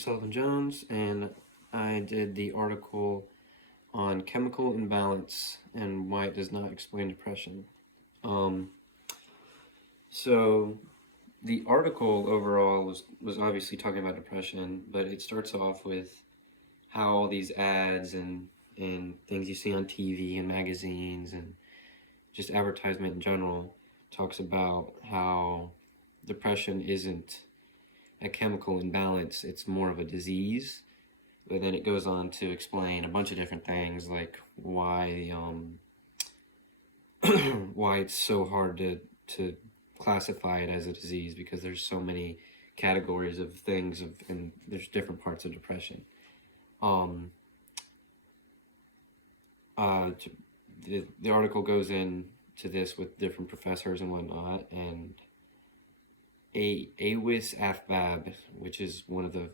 Sullivan Jones, and I did the article on chemical imbalance and why it does not explain depression. So the article overall was obviously talking about depression, but it starts off with how all these ads and things you see on TV and magazines and just advertisement in general talks about how depression isn't a chemical imbalance, it's more of a disease. But then it goes on to explain a bunch of different things, like why why it's so hard to classify it as a disease, because there's so many categories of things and there's different parts of depression. Um, the article goes into this with different professors and whatnot, and Awais Afbab, which is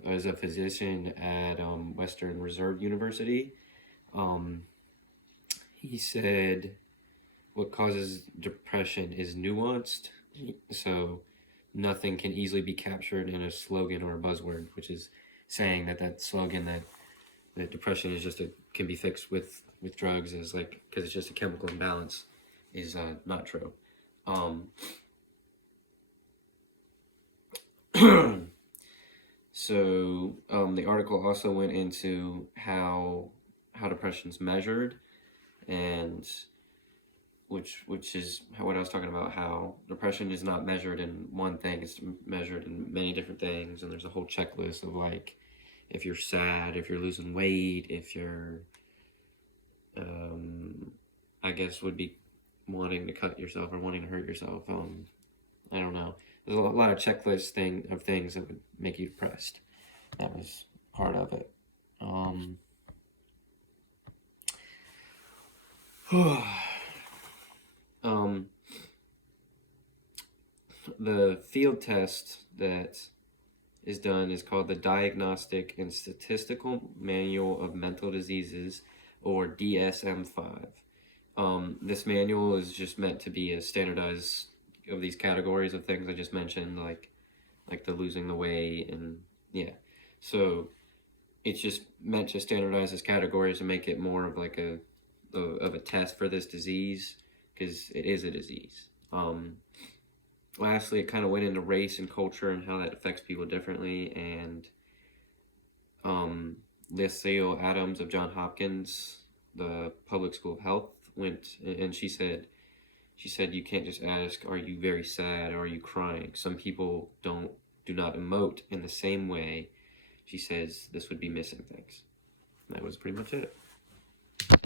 is a physician at Western Reserve University. He said what causes depression is nuanced, so nothing can easily be captured in a slogan or a buzzword, which is saying that slogan that depression is can be fixed with drugs is like, because it's just a chemical imbalance, is not true. So the article also went into how depression's measured, and which is what I was talking about, how depression is not measured in one thing, it's measured in many different things, and there's a whole checklist of like, if you're sad, if you're losing weight, if you're I guess would be wanting to cut yourself or wanting to hurt yourself. I don't know. There's a lot of checklist of things that would make you depressed. That was part of it. The field test that is done is called the Diagnostic and Statistical Manual of Mental Diseases, or DSM-5. This manual is just meant to be a standardized of these categories of things I just mentioned, like the losing the weight, and yeah. So it's just meant to standardize these categories and make it more of like a test for this disease, because it is a disease. Lastly, it kind of went into race and culture and how that affects people differently, and Lucille Adams of Johns Hopkins, the Public School of Health, went, and she said you can't just ask, are you very sad or are you crying? Some people do not emote in the same way. She says this would be missing things. That was pretty much it.